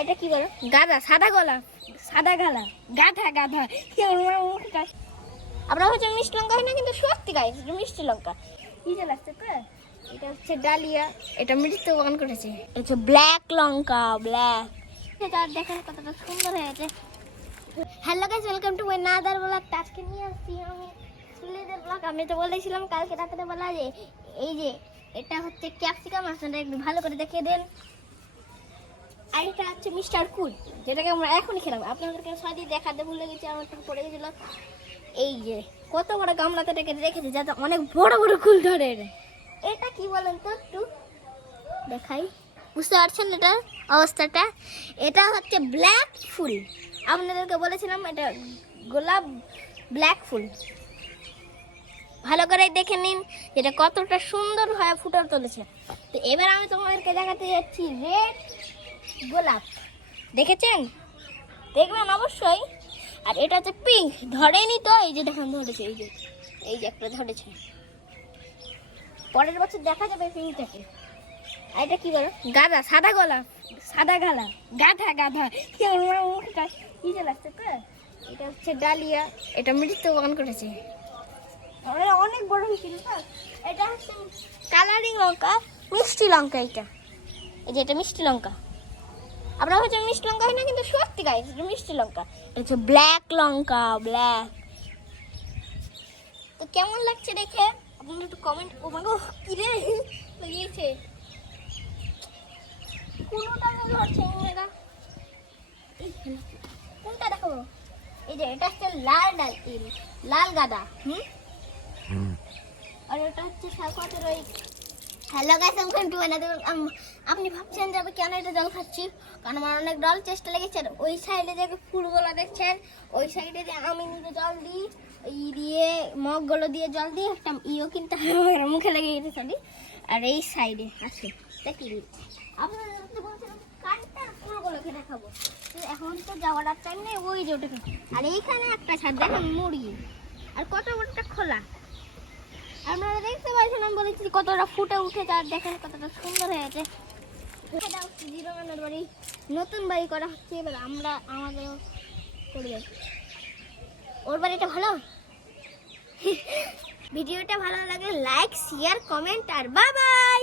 এটা কি বলো? গাধা, সাদা গলা, সাদা গালা, গাধা গাধা। আমরা হচ্ছে মিষ্টি লঙ্কা হয় না, কিন্তু সত্যি গাইস এটা মিষ্টি লঙ্কা। কি যে লাগছে তো, এটা হচ্ছে ডালিয়া, এটা মৃত্যু বরণ করেছে। এটা হচ্ছে ব্ল্যাক লঙ্কা, ব্ল্যাক। এটা দেখেন কতটা সুন্দর হয়েছে। Hello guys, welcome to my another blog. আজকে নিয়ে আসছি আমি সুলেদের ব্লগ। আমি তো বলেছিলাম কালকে রাতে বলা যে এই যে এটা হচ্ছে ক্যাপসিকাম, আপনারা একটু ভালো করে দেখিয়ে দেন। আর এটা হচ্ছে মিস্টার কুল, যেটাকে আমরা এখনই খেলাম। আপনাদেরকে সবই দেখাতে ভুলে গেছি, আমার একটু পড়ে গেছিল। এই যে কত বড় গামলাতে রেখেছি, যাতে অনেক বড় বড় কুল ধরে। এটা কি বলেন তো, একটু দেখাই, বুঝতে পারছেন এটার অবস্থাটা? এটা হচ্ছে ব্ল্যাক ফুল। আপনাদেরকে বলেছিলাম এটা গোলাপ ব্ল্যাক ফুল। ভালো করে দেখে নিন এটা কতটা সুন্দর হয়ে ফুটে তুলেছে। তো এবার আমি তোমাদেরকে দেখাতে যাচ্ছি রেড গোলাপ। দেখেছেন? দেখবেন অবশ্যই। আর এটা হচ্ছে পিঙ্ক, ধরেনি তো, এই যে দেখেন ধরেছে, এই যে একটা ধরেছে। পরের বছর দেখা যাবে পিঙ্কটাকে। আর এটা কি বলো? গাধা, সাদা গলা, সাদা গালা, গাধা গাধা। কি যে লাগছে তো, এটা হচ্ছে ডালিয়া, এটা মৃত্যু বরণ করেছে। অনেক বড় হয়েছিল তো। এটা হচ্ছে কালারিং লঙ্কা, মিষ্টি লঙ্কা। এটা এই যে এটা মিষ্টি লঙ্কা। আমরা হচ্ছে মিষ্টি লঙ্কা হয় না, কিন্তু সত্যি গাইস এটা মিষ্টি লঙ্কা। এটা হচ্ছে ব্ল্যাক লঙ্কা, ব্ল্যাক। তো কেমন লাগছে দেখে আপনারা একটু কমেন্ট। ও মা গো, কি রে লাগিয়েছে, কোনটা ধরছে মেয়েরা? কোনটা দেখাবো? এই যে এটা হচ্ছে লাল ডাল, লাল গাদা। আর এটা হচ্ছে শাকপাতের ওই। Hello guys, welcome to another. আপনি ভাবছেন যে আমি কেন এটা জল খাচ্ছি? কারণ আমার অনেক জল চেষ্টা লেগেছে। ওই সাইডে যে ফুলগুলো দেখছেন, ওই সাইডে যে আমি নিজে জল দিই, এই দিয়ে মগগুলো দিয়ে জল দিই, একটা ইও কিন্তু আমার মুখে লেগে গেছে সবই। আর এই সাইডে আছে দেখি, আপনারা বলছিলাম কানটা ফুলগুলোকে দেখাবো। এখন তো যাওয়ার আর টাইম নেই, ওই যে ওটাকে। আর এইখানে একটা ছাদ দেখেন মুরগি, আর কত বড়টা খোলা। আপনারা দেখতে পাচ্ছেন, আমি বলেছি কতটা ফুটে উঠেছে। আর দেখেন কতটা সুন্দর হয়েছে। জিরোমানের বাড়ি নতুন বাড়ি করা হচ্ছে, এবার আমরা আমাদেরও করব। ওর বাড়িটা ভালো। ভিডিওটা ভালো লাগে লাইক, শেয়ার, কমেন্ট আর বাই বাই।